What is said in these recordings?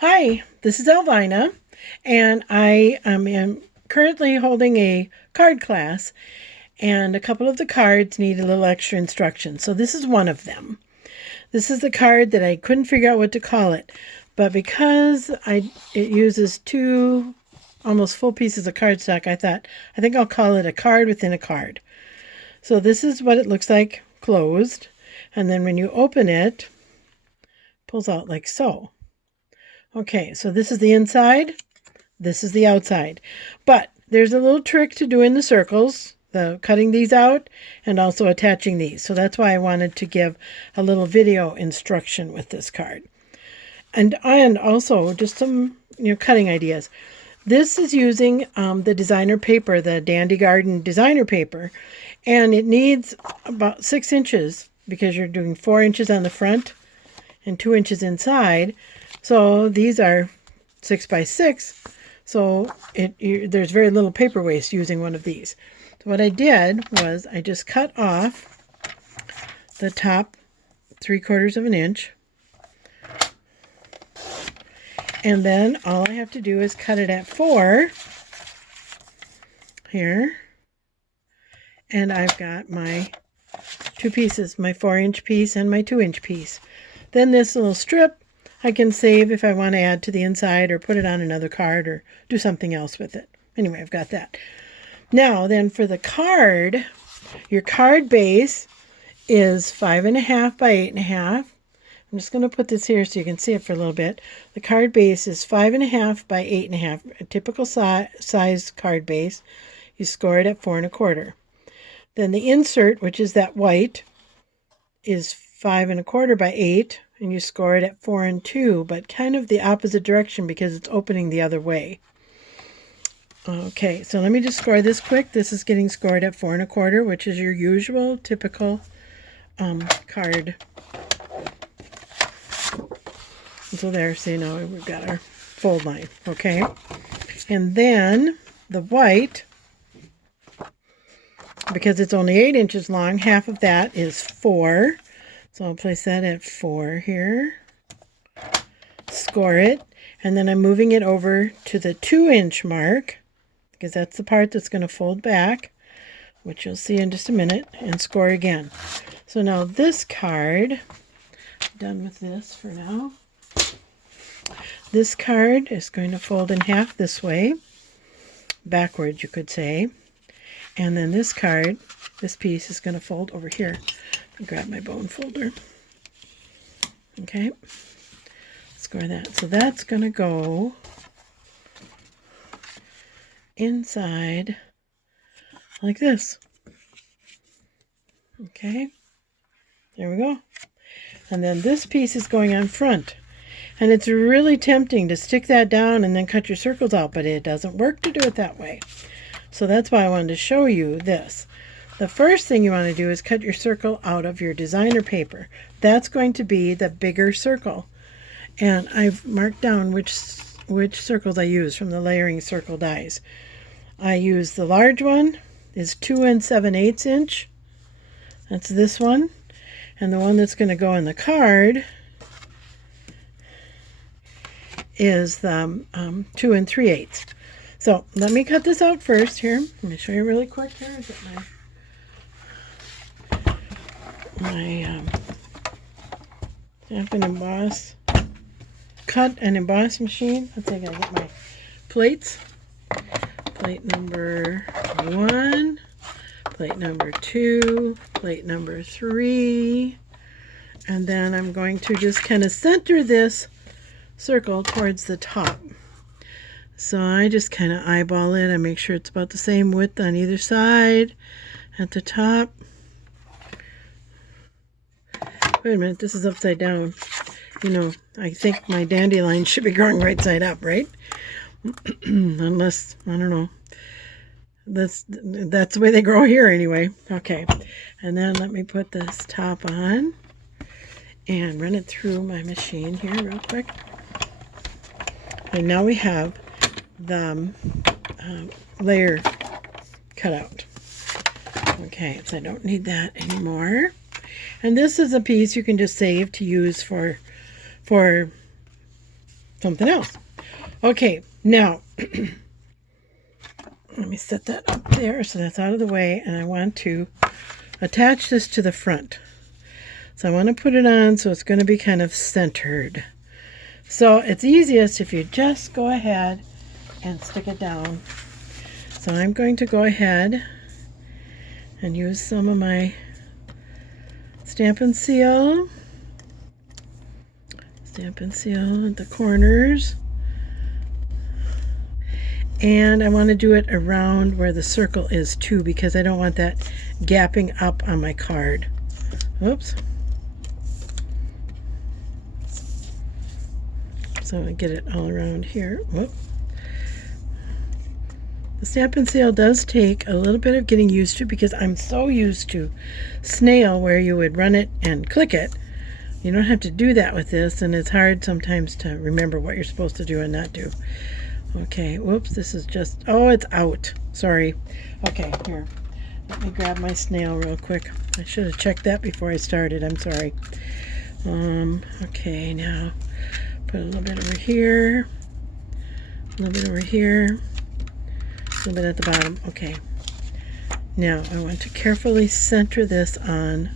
Hi, this is Elvina, and I am currently holding a card class, and a couple of the cards need a little extra instruction. So this is one of them. This is the card that I couldn't figure out what to call it, but because it uses two almost full pieces of cardstock, I think I'll call it a card within a card. So this is what it looks like closed, and then when you open it, it pulls out like so. Okay, so this is the inside, this is the outside. But there's a little trick to doing the circles, the cutting these out and also attaching these. So that's why I wanted to give a little video instruction with this card. And also just some cutting ideas. This is using the designer paper, the Dandy Garden designer paper, and it needs about 6 inches because you're doing 4 inches on the front and 2 inches inside. So these are 6 by 6. So there's very little paper waste using one of these. So what I did was I just cut off the top 3/4 of an inch. And then all I have to do is cut it at 4 here. And I've got my two pieces, my 4-inch piece and my 2-inch piece. Then this little strip I can save if I want to add to the inside or put it on another card or do something else with it. Anyway, I've got that. Now then for the card, your card base is 5.5 by 8.5. I'm just going to put this here so you can see it for a little bit. The card base is 5.5 by 8.5, a typical size card base. You score it at 4.25. Then the insert, which is that white, is 5.25 by 8. And you score it at 4 and 2, but kind of the opposite direction because it's opening the other way. Okay, so let me just score this quick. This is getting scored at 4.25, which is your usual, typical card. So there, see now we've got our fold line, okay? And then the white, because it's only 8 inches long, half of that is 4. So I'll place that at 4 here, score it, and then I'm moving it over to the 2-inch mark, because that's the part that's going to fold back, which you'll see in just a minute, and score again. So now this card, I'm done with this for now. This card is going to fold in half this way, backwards you could say, and then this card, this piece is going to fold over here. Grab my bone folder. Okay, score that. So that's going to go inside like this. Okay, there we go. And then this piece is going on front. And it's really tempting to stick that down and then cut your circles out, but it doesn't work to do it that way. So that's why I wanted to show you this. The first thing you want to do is cut your circle out of your designer paper. That's going to be the bigger circle. And I've marked down which circles I use from the layering circle dies. I use the large one, is 2 7/8 inch. That's this one. And the one that's going to go in the card is the 2 3/8. So let me cut this out first here. Let me show you really quick here. Is it my stamp and emboss, cut and emboss machine. Let's see, I gotta get my plates. Plate number 1, plate number 2, plate number 3, and then I'm going to just kind of center this circle towards the top. So I just kind of eyeball it. I make sure it's about the same width on either side at the top. Wait a minute, this is upside down. I think my dandelion should be growing right side up, right? Unless, I don't know. That's the way they grow here anyway. Okay, and then let me put this top on and run it through my machine here real quick. And now we have the layer cut out. Okay, so I don't need that anymore. And this is a piece you can just save to use for something else. Okay, now let me set that up there so that's out of the way, and I want to attach this to the front. So I want to put it on so it's going to be kind of centered. So it's easiest if you just go ahead and stick it down. So I'm going to go ahead and use some of my Stampin' Seal. Stampin' Seal at the corners. And I want to do it around where the circle is too, because I don't want that gapping up on my card. Oops. So I get it all around here. Whoop. The Stampin' Seal does take a little bit of getting used to, because I'm so used to Snail where you would run it and click it. You don't have to do that with this, and it's hard sometimes to remember what you're supposed to do and not do. Okay, whoops, this is just, oh, it's out. Sorry. Okay, here. Let me grab my Snail real quick. I should have checked that before I started. I'm sorry. Okay, now put a little bit over here. A little bit over here. A little bit at the bottom. Okay. Now, I want to carefully center this on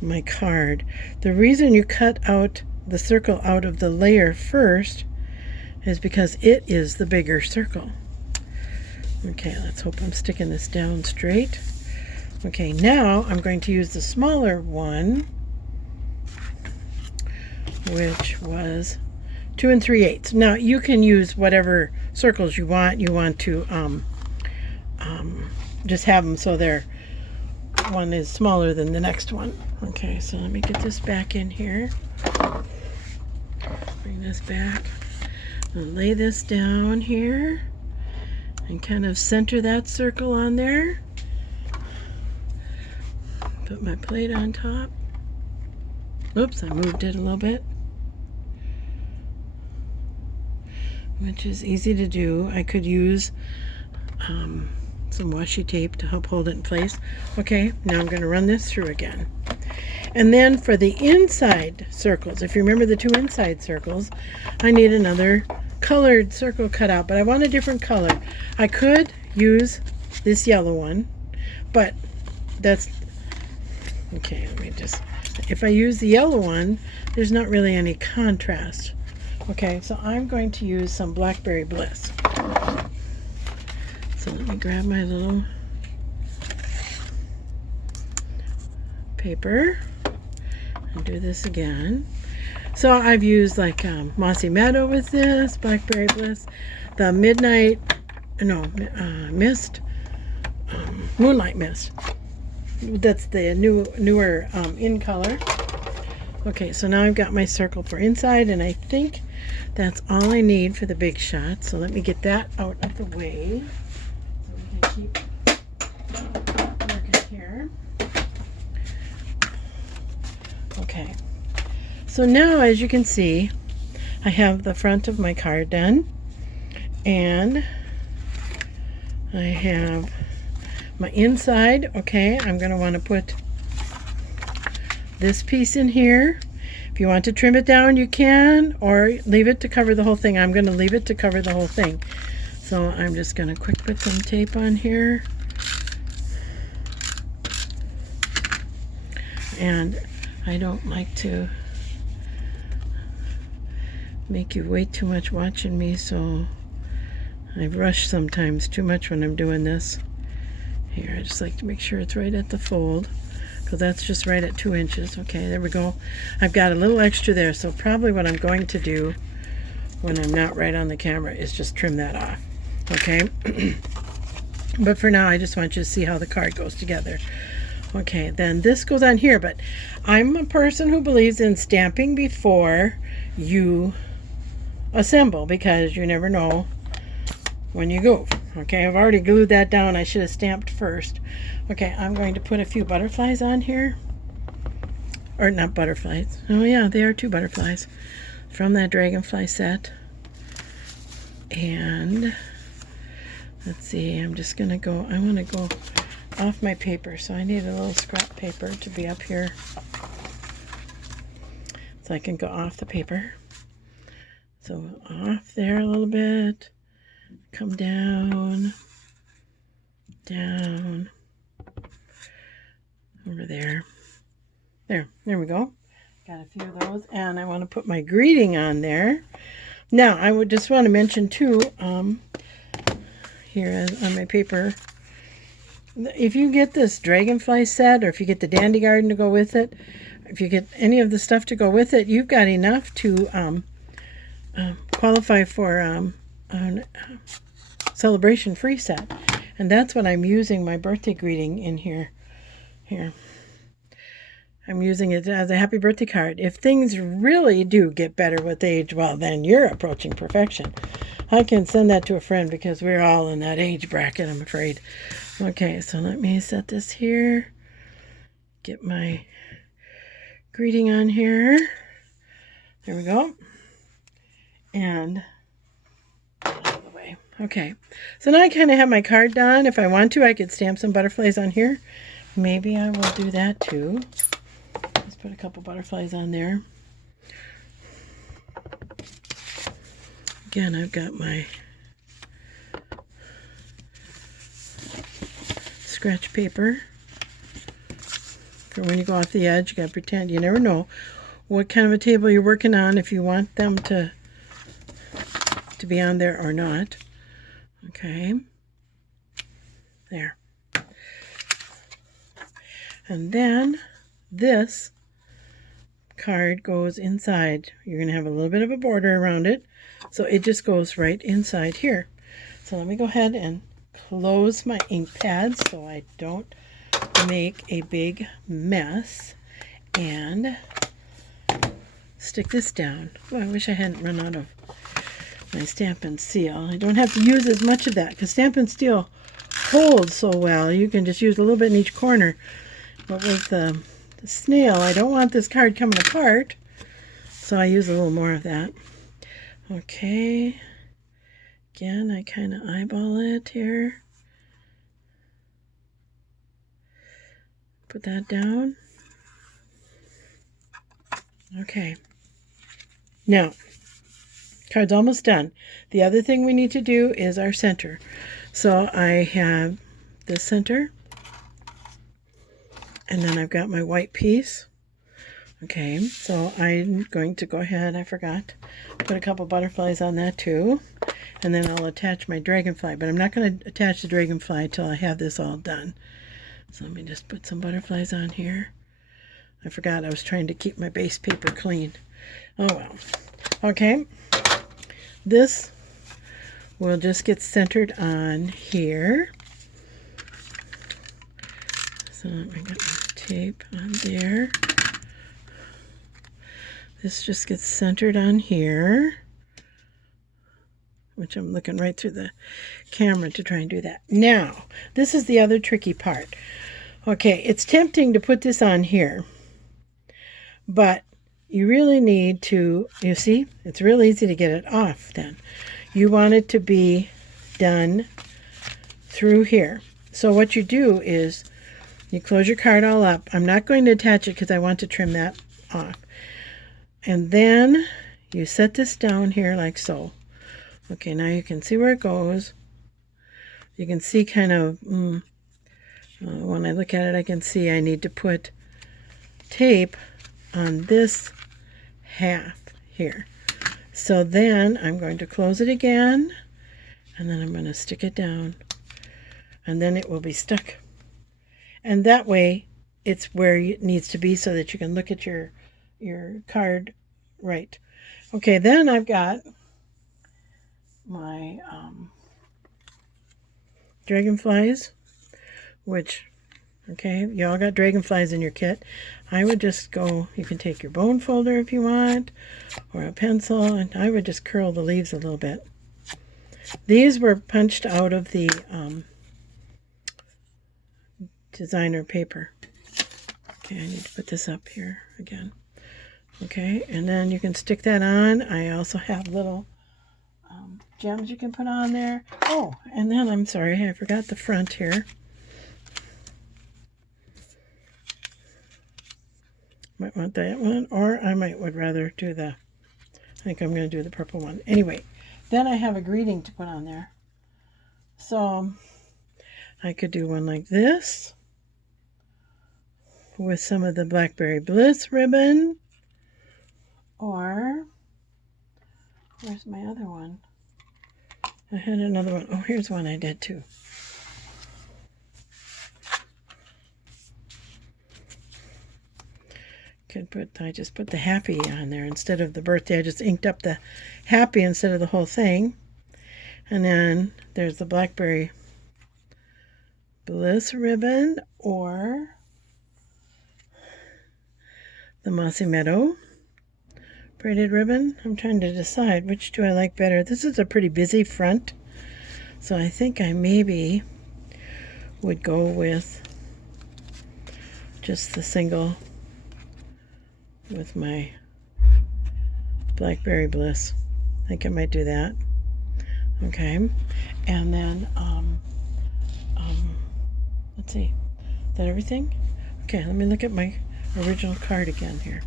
my card. The reason you cut out the circle out of the layer first is because it is the bigger circle. Okay, let's hope I'm sticking this down straight. Okay, now I'm going to use the smaller one, which was 2 3/8. Now you can use whatever circles you want. You want to just have them so they're one is smaller than the next one. Okay, so let me get this back in here. Bring this back. I'll lay this down here and kind of center that circle on there. Put my plate on top. Oops, I moved it a little bit, which is easy to do. I could use some washi tape to help hold it in place. Okay, now I'm going to run this through again. And then for the inside circles, if you remember the 2 inside circles, I need another colored circle cut out, but I want a different color. I could use this yellow one, but that's okay. Let me just, if I use the yellow one, there's not really any contrast. Okay, so I'm going to use some Blackberry Bliss. So let me grab my little paper and do this again. So I've used like Mossy Meadow with this, Blackberry Bliss, the Midnight, no, Mist, Moonlight Mist. That's the newer in color. Okay, so now I've got my circle for inside, and I think that's all I need for the big shot. So let me get that out of the way so we can keep working here. Okay. So now, as you can see, I have the front of my card done, and I have my inside. Okay, I'm going to want to put this piece in here. If you want to trim it down, you can, or leave it to cover the whole thing. I'm going to leave it to cover the whole thing. So I'm just going to quick put some tape on here. And I don't like to make you wait too much watching me, so I rush sometimes too much when I'm doing this. Here, I just like to make sure it's right at the fold, because that's just right at 2 inches. Okay, there we go. I've got a little extra there, so probably what I'm going to do when I'm not right on the camera is just trim that off. Okay, but for now I just want you to see how the card goes together. Okay, then this goes on here, but I'm a person who believes in stamping before you assemble, because you never know when you go. Okay, I've already glued that down. I should have stamped first. Okay, I'm going to put a few butterflies on here. Or not butterflies. Oh yeah, they are 2 butterflies from that dragonfly set. And let's see, I'm just gonna go, I want to go off my paper, so I need a little scrap paper to be up here so I can go off the paper. So So off there a little bit, come down, down, over there. There we go. Got a few of those, and I want to put my greeting on there. Now, I would just want to mention too, here on my paper, if you get this dragonfly set, or if you get the Dandy Garden to go with it, if you get any of the stuff to go with it, you've got enough to qualify for a celebration free set. And that's what I'm using my birthday greeting in here. I'm using it as a happy birthday card. If things really do get better with age, well, then you're approaching perfection. I can send that to a friend because we're all in that age bracket, I'm afraid. Okay, so let me set this here. Get my greeting on here. There we go. And out of the way. Okay, so now I kind of have my card done. If I want to, I could stamp some butterflies on here. Maybe I will do that too. Let's put a couple butterflies on there. Again, I've got my scratch paper for when you go off the edge. You gotta pretend. You never know what kind of a table you're working on, if you want them to be on there or not. Okay, there. And then this card goes inside. You're going to have a little bit of a border around it, so it just goes right inside here. So let me go ahead and close my ink pads so I don't make a big mess, and stick this down. Oh, I wish I hadn't run out of my Stampin' Seal. I don't have to use as much of that because Stampin' Seal holds so well. You can just use a little bit in each corner. But with the snail, I don't want this card coming apart, so I use a little more of that. Okay. Again, I kind of eyeball it here. Put that down. Okay. Now, card's almost done. The other thing we need to do is our center. So I have the center, and then I've got my white piece. Okay, so I'm going to go ahead, I forgot, put a couple butterflies on that too, and then I'll attach my dragonfly, but I'm not going to attach the dragonfly until I have this all done. So let me just put some butterflies on here. I forgot I was trying to keep my base paper clean. Oh well. Okay, this will just get centered on here. So let me get my tape on there. This just gets centered on here, which I'm looking right through the camera to try and do that. Now, this is the other tricky part. Okay, it's tempting to put this on here, but you really need to, you see, it's real easy to get it off then. You want it to be done through here. So what you do is you close your card all up. I'm not going to attach it because I want to trim that off. And then you set this down here like so. Okay, now you can see where it goes. You can see kind of, when I look at it, I can see I need to put tape on this half here. So then I'm going to close it again, and then I'm going to stick it down, and then it will be stuck. And that way it's where it needs to be so that you can look at your card right. Okay, then I've got my dragonflies, which, okay, you all got dragonflies in your kit. I would just go, you can take your bone folder if you want, or a pencil, and I would just curl the leaves a little bit. These were punched out of the designer paper. Okay, I need to put this up here again. Okay, and then you can stick that on. I also have little gems you can put on there. Oh, and then I'm sorry, I forgot the front here. Might want that one, or I would rather do the I think I'm going to do the purple one. Anyway, then I have a greeting to put on there. So I could do one like this with some of the Blackberry Bliss ribbon. Or, where's my other one? I had another one. Oh, here's one I did too. I just put the happy on there instead of the birthday. I just inked up the happy instead of the whole thing. And then there's the Blackberry Bliss ribbon or the Mossy Meadow braided ribbon. I'm trying to decide which do I like better. This is a pretty busy front, so I think I maybe would go with just the single with my Blackberry Bliss. I think I might do that. Okay, and then let's see, is that everything? Okay, let me look at my original card again here.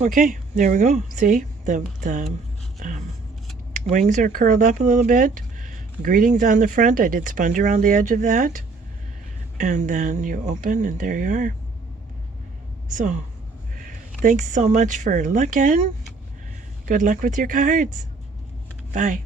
Okay, there we go. See, the wings are curled up a little bit. Greetings on the front. I did sponge around the edge of that, and then you open and there you are. So thanks so much for looking. Good luck with your cards. Bye.